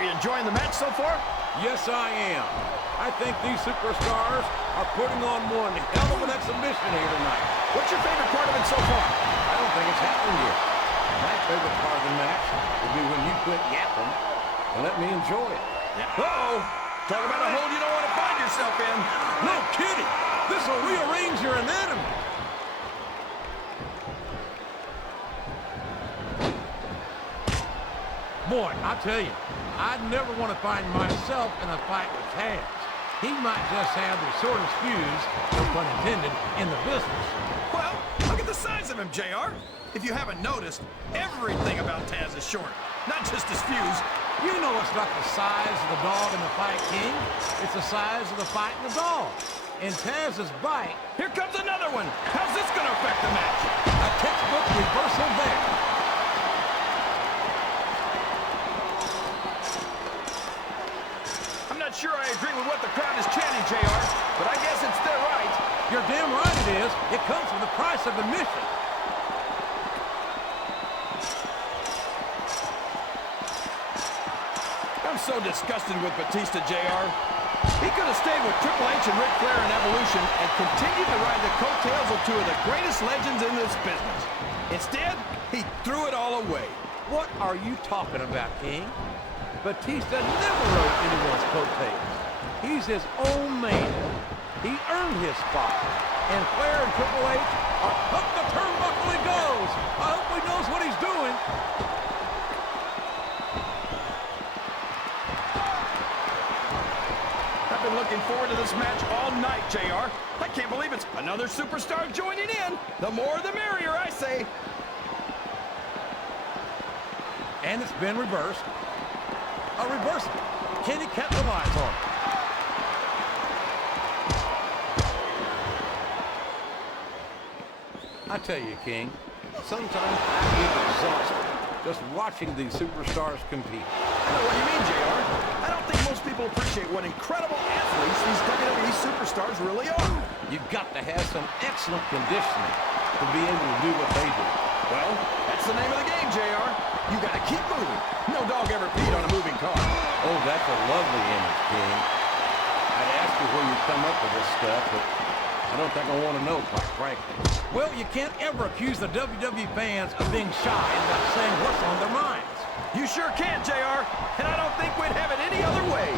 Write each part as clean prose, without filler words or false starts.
Are you enjoying the match so far? Yes, I am. I think these superstars are putting on one hell of an exhibition here tonight. What's your favorite part of it so far? I don't think it's happened yet. My favorite part of the match would be when you quit yapping and let me enjoy it. Uh-oh. Talk about a hole you don't want to find yourself in. No kidding. This will rearrange your anatomy. Boy, I tell you, I'd never want to find myself in a fight with Taz. He might just have the shortest fuse, no pun intended, in the business. Well, look at the size of him, JR. If you haven't noticed, everything about Taz is short, not just his fuse. You know it's not the size of the dog in the fight, King. It's the size of the fight in the dog. And Taz's bite... Here comes another one. How's this going to affect the match? A textbook reversal there. I'm not sure I agree with what the crowd is chanting, JR, but I guess it's their right. You're damn right it is. It comes with the price of admission. I'm so disgusted with Batista, JR. He could have stayed with Triple H and Ric Flair in Evolution and continued to ride the coattails of two of the greatest legends in this business. Instead, he threw it all away. What are you talking about, King? Batista never rode anyone's coattails. He's his own man. He earned his spot. And Flair and Triple H are up the turnbuckle he goes. I hope he knows what he's doing. I've been looking forward to this match all night, JR. I can't believe it's another superstar joining in. The more the merrier, I say. And it's been reversed. A reversal. Can he capitalize on it? I tell you, King, sometimes I get exhausted just watching these superstars compete. I know what you mean, JR. I don't think most people appreciate what incredible athletes these WWE superstars really are. You've got to have some excellent conditioning to be able to do what they do. Well, that's the name of the game, JR. You got to keep moving. No dog ever peed on a moving car. Oh, that's a lovely image, King. I'd ask you where you come up with this stuff, but I don't think I want to know, quite frankly. Well, you can't ever accuse the WWE fans of being shy about saying what's on their minds. You sure can, JR, and I don't think we'd have it any other way.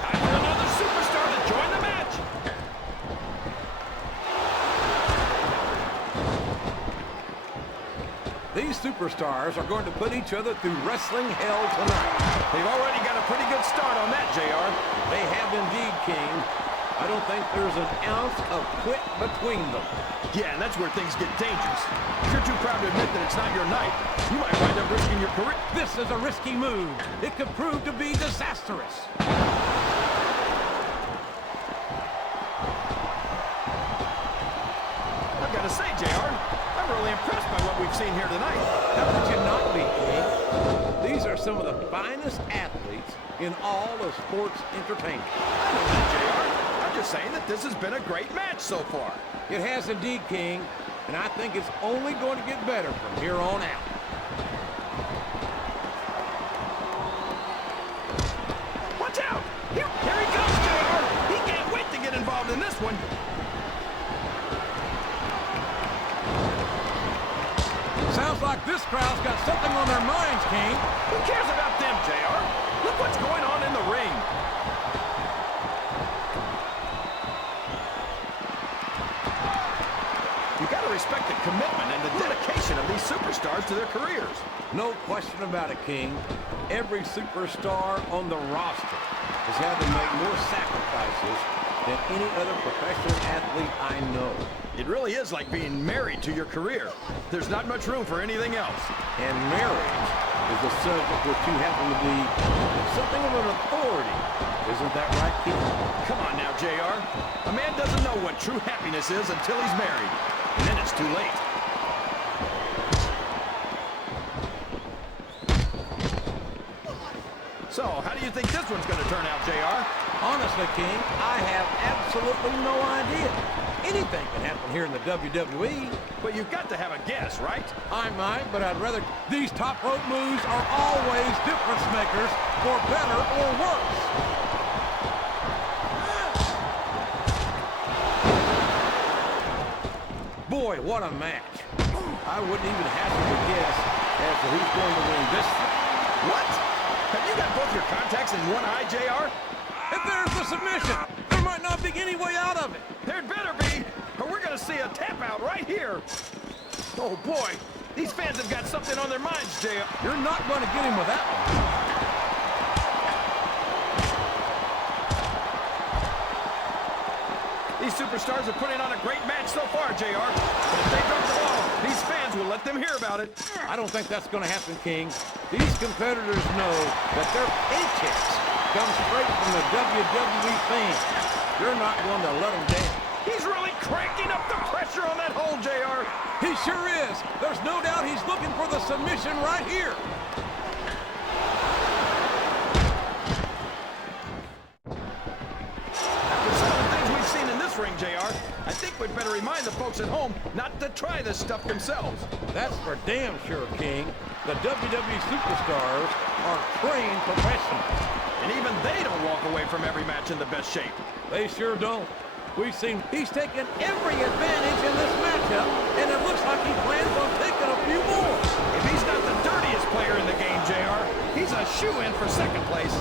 Time for another superstar to join the match. These superstars are going to put each other through wrestling hell tonight. They've already got a pretty good start on that, JR. They have indeed, King. I don't think there's an ounce of quit between them. Yeah, and that's where things get dangerous. If you're too proud to admit that it's not your night, you might wind up risking your career. This is a risky move. It could prove to be disastrous. I've got to say, JR, I'm really impressed by what we've seen here tonight. How could you not be, King? These are some of the finest athletes in all of sports entertainment. I know that, JR. I'm just saying that this has been a great match so far. It has indeed, King, and I think it's only going to get better from here on out. Watch out! Here he comes, JR! He can't wait to get involved in this one. Sounds like this crowd's got something on their minds, King. Who cares about them, JR? Look what's going on in the ring. You got to respect the commitment and the dedication of these superstars to their careers. No question about it, King. Every superstar on the roster has had to make more sacrifices than any other professional athlete I know. It really is like being married to your career. There's not much room for anything else. And marriage is a subject which you happen to be something of an authority. Isn't that right, King? Come on now, JR. A man doesn't know what true happiness is until he's married. And then it's too late. So, how do you think this one's going to turn out, JR? Honestly, King, I have absolutely no idea. Anything can happen here in the WWE. But you've got to have a guess, right? I might, but I'd rather... These top rope moves are always difference makers, for better or worse. Boy, what a match. I wouldn't even hazard a guess as to who's going to win this thing. What? Have you got both your contacts in one eye, JR? If there's the submission, there might not be any way out of it. There'd better be, or we're gonna see a tap out right here. Oh boy, these fans have got something on their minds, JR. You're not going to get him with that one. These superstars are putting on a great match so far, JR. But if they drop the ball, these fans will let them hear about it. I don't think that's going to happen, King. These competitors know that their paychecks come straight from the WWE fans. You're not going to let them down. He's really cranking up the pressure on that hole, JR. He sure is. There's no doubt he's looking for the submission right here. After some of the things we've seen in this ring, JR, I think we'd better remind the folks at home not to try this stuff themselves. That's for damn sure, King. The WWE superstars are trained professionals. And even they don't walk away from every match in the best shape. They sure don't. We've seen he's taken every advantage in this matchup, and it looks like he plans on taking a few more. If he's not the dirtiest player in the game, JR, he's a shoo-in for second place.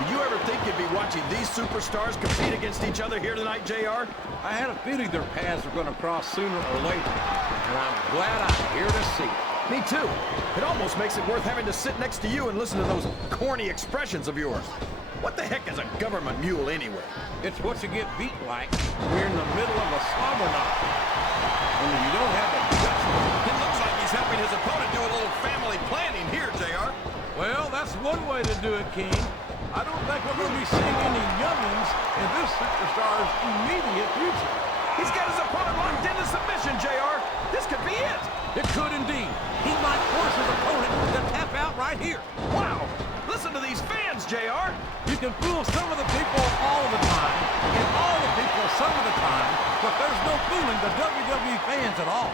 Did you ever think you'd be watching these superstars compete against each other here tonight, JR? I had a feeling their paths were going to cross sooner or later, and I'm glad I'm here to see it. Me too. It almost makes it worth having to sit next to you and listen to those corny expressions of yours. What the heck is a government mule anyway? It's what you get beat like when you're in the middle of a slobber knock. When you don't have a guts. It looks like he's helping his opponent do a little family planning here, JR. Well, that's one way to do it, King. I don't think we're going to be seeing any youngins in this superstar's immediate future. He's got his opponent locked into submission, JR. This could be it. It could indeed. He might force his opponent to tap out right here. Wow. Listen to these fans, JR. You can fool some of the people all the time, and all the people some of the time, but there's no fooling the WWE fans at all.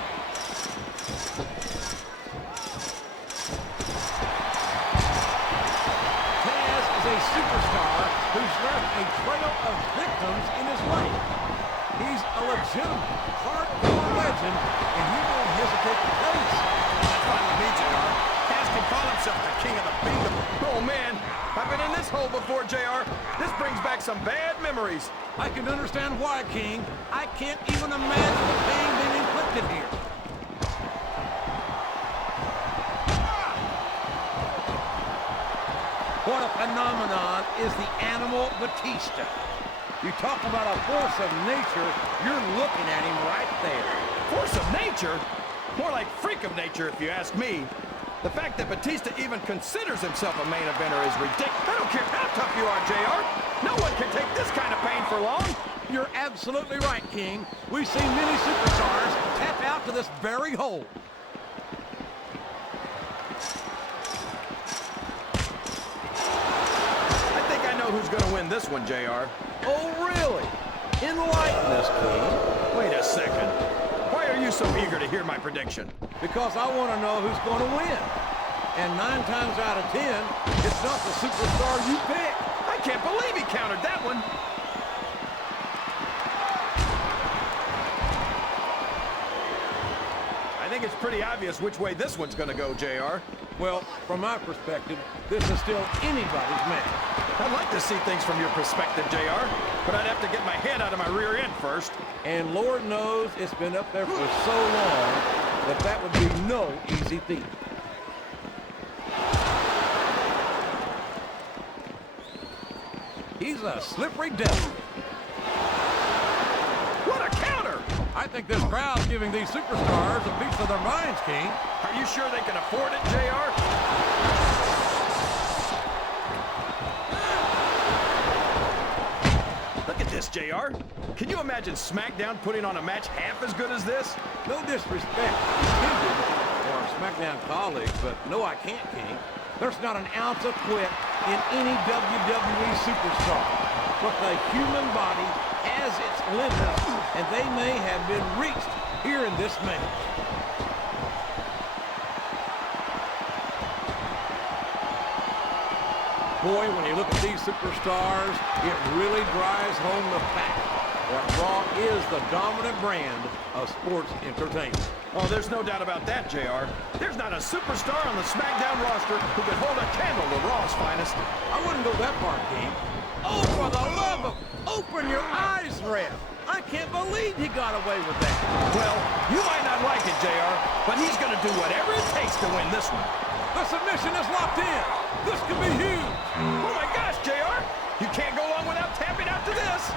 Taz is a superstar who's left a trail of victims in his wake. He's a legitimate, hardcore legend, and he won't hesitate to face. That's fine with me, JR. Taz can call himself the king of the kingdom. Oh, man. I've been in this hole before, JR. This brings back some bad memories. I can understand why, King. I can't even imagine the pain being inflicted here. What a phenomenon is the animal Batista. You talk about a force of nature, you're looking at him right there. Force of nature? More like freak of nature, if you ask me. The fact that Batista even considers himself a main eventer is ridiculous. I don't care how tough you are, JR. No one can take this kind of pain for long. You're absolutely right, King. We've seen many superstars tap out to this very hole. I think I know who's going to win this one, JR. Oh, really? Enlighten us, King. Wait a second. Why are you so eager to hear my prediction? Because I want to know who's going to win. And 9 times out of 10, it's not the superstar you pick. I can't believe he countered that one. I think it's pretty obvious which way this one's going to go, JR. Well, from my perspective, this is still anybody's match. I'd like to see things from your perspective, JR, but I'd have to get my head out of my rear end first. And Lord knows it's been up there for so long that that would be no easy feat. He's a slippery devil. What a counter! I think this crowd's giving these superstars a piece of their minds, King. Are you sure they can afford it, JR? Look at this, JR. Can you imagine SmackDown putting on a match half as good as this? No disrespect intended for SmackDown colleagues, but no, I can't, King. There's not an ounce of quit in any WWE superstar. But the human body has its limits, and they may have been reached here in this match. Boy, when you look at these superstars, it really drives home the fact that Raw is the dominant brand of sports entertainment. Oh, there's no doubt about that, JR. There's not a superstar on the SmackDown roster who could hold a candle to Raw's finest. I wouldn't go that far, King. Oh, for the love of... Open your eyes, Ref. I can't believe he got away with that. Well, you might not like it, JR, but he's going to do whatever it takes to win this one. The submission is locked in. This could be huge. Oh, my gosh, JR. You can't go long without tapping out to this.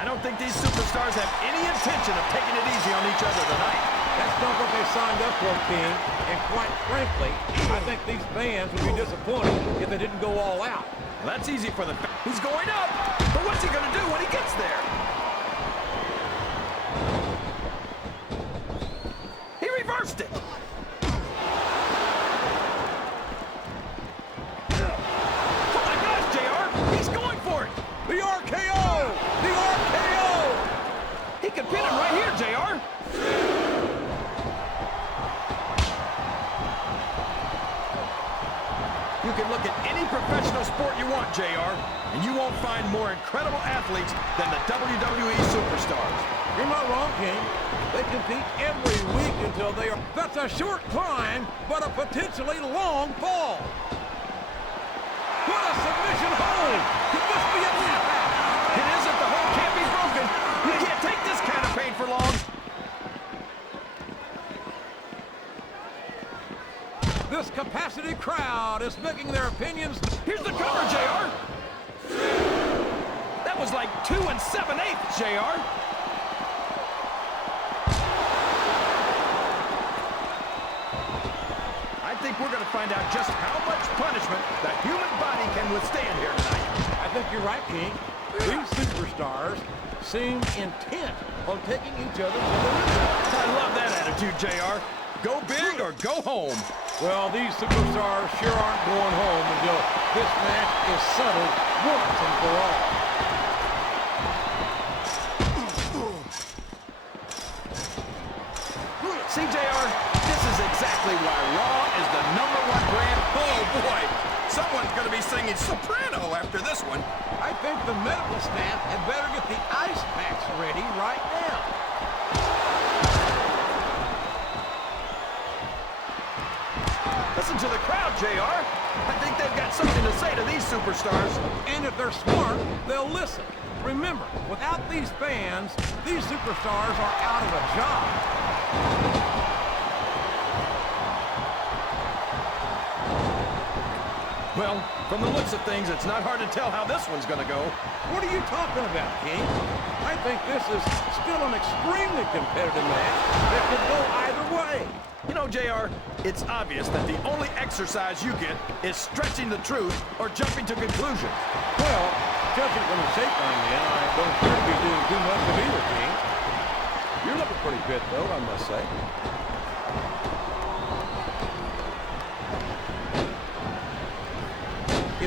I don't think these superstars have any intention of taking it easy on each other tonight. That's not what they signed up for, King. And quite frankly, I think these fans would be disappointed if they didn't go all out. Well, that's easy for the... He's going up. But what's he going to do when he gets there? He reversed it. Oh, my gosh, JR. He's going for it. The RKO! The RKO! He can pin him right here, JR. You can look at any professional sport you want, JR, and you won't find more incredible athletes than the WWE superstars. You're not wrong, King. They compete every week until they are... That's a short climb, but a potentially long fall. What a submission hold! Could this be a tap out? It isn't. The hold can't be broken. You can't take this kind of pain for long. This capacity crowd is making their opinions... Here's the cover, JR. That was like 2 7/8, JR. I think we're going to find out just how much punishment the human body can withstand here tonight. I think you're right, King. These superstars seem intent on taking each other to the limit. I love that attitude, JR. Go big or go home. Well, these superstars sure aren't going home until this match is settled once and for all. See, JR, this is exactly why Raw is the #1 brand. Oh, boy. Someone's going to be singing soprano after this one. I think the medical staff had better get the ice packs ready right now. Listen to the crowd, JR. I think they've got something to say to these superstars. And if they're smart, they'll listen. Remember, without these fans, these superstars are out of a job. Well, from the looks of things, it's not hard to tell how this one's going to go. What are you talking about, King? I think this is still an extremely competitive match that could go either way. You know, JR, it's obvious that the only exercise you get is stretching the truth or jumping to conclusions. Well, judging from the shape I'm in, I don't appear to be doing too much of either, King. You're looking pretty fit, though, I must say.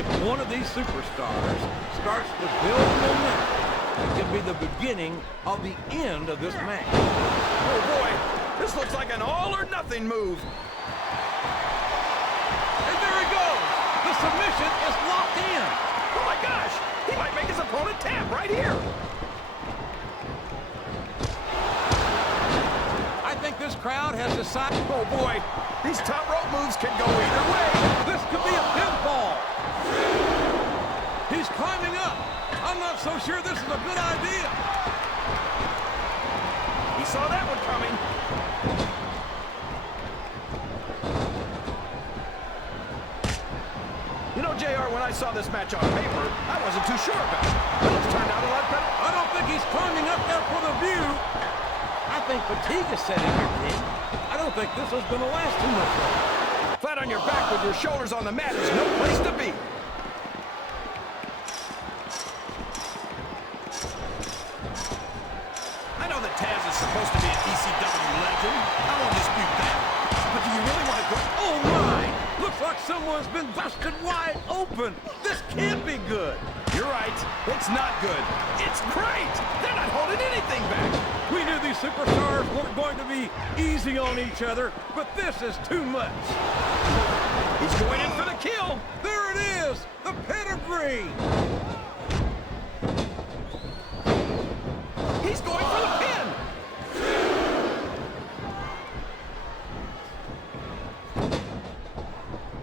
If one of these superstars starts to build momentum, it can be the beginning of the end of this match. Oh, boy. This looks like an all-or-nothing move. And there he goes. The submission is locked in. Oh, my gosh. He might make his opponent tap right here. I think this crowd has decided... Oh, boy. These top rope moves can go either way. This could be a pinfall. He's climbing up. I'm not so sure this is a good idea. He saw that one coming. You know, JR, when I saw this match on paper, I wasn't too sure about it. But it's turned out a lot better. I don't think he's climbing up there for the view. I think fatigue is setting here, King. I don't think this is going to last too much longer. Flat on your back with your shoulders on the mat is no place to be. someone's been busted wide open. This can't be good. You're right. It's not good. It's great. They're not holding anything back. We knew these superstars weren't going to be easy on each other, but this is too much. He's going in for the kill. There it is, the pedigree. He's going for the pin.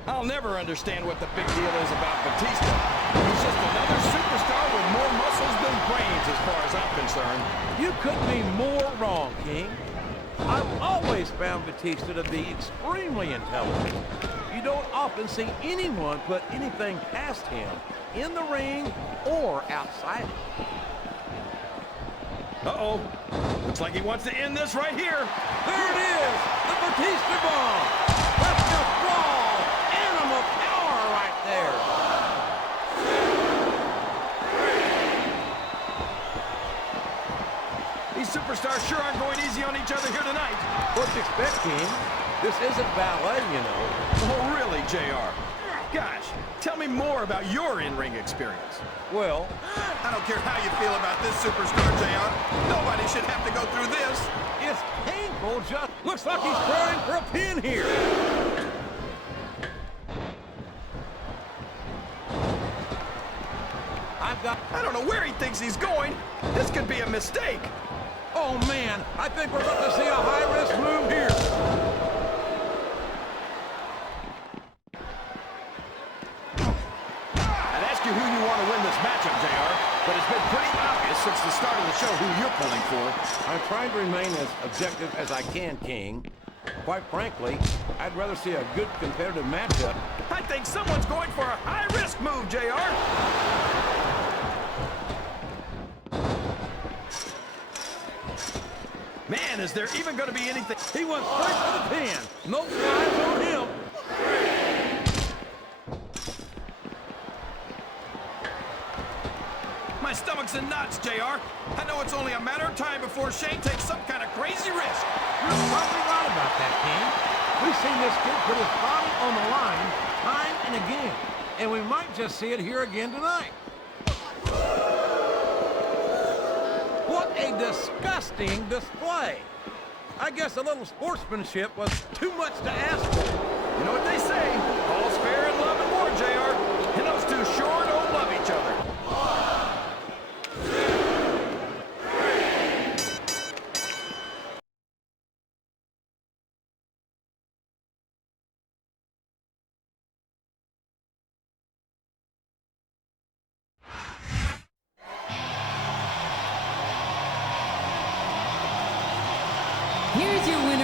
I'll never understand what the big deal is about Batista. He's just another superstar with more muscles than brains as far as I'm concerned. You couldn't be more wrong, King. I've always found Batista to be extremely intelligent. You don't often see anyone put anything past him in the ring or outside it. Uh-oh. Looks like he wants to end this right here. There it is, the Batista bomb. Let's just brawl. Animal power right there. These superstars sure aren't going easy on each other here tonight. What you expect, King? This isn't ballet, you know. Oh, really, JR? Gosh, tell me more about your in-ring experience. Well, I don't care how you feel about this superstar, JR. Nobody should have to go through this. it's painful. Just looks like he's trying for a pin here. I don't know where he thinks he's going. This could be a mistake. Oh, man, I think we're about to see a high-risk move here. I'd ask you who you want to win this matchup, JR, but it's been pretty obvious since the start of the show who you're pulling for. I'm trying to remain as objective as I can, King. Quite frankly, I'd rather see a good competitive matchup. I think someone's going for a high-risk move, JR. Man, is there even going to be anything? He went straight for the pin. No flies on him. My stomach's in knots, JR. I know it's only a matter of time before Shane takes some kind of crazy risk. You're probably right about that, King. We've seen this kid put his body on the line time and again, and we might just see it here again tonight. What a disgusting display. I guess a little sportsmanship was too much to ask for. You know what they say, all's fair in love and war, JR. And those two sure don't love each other. Here's your winner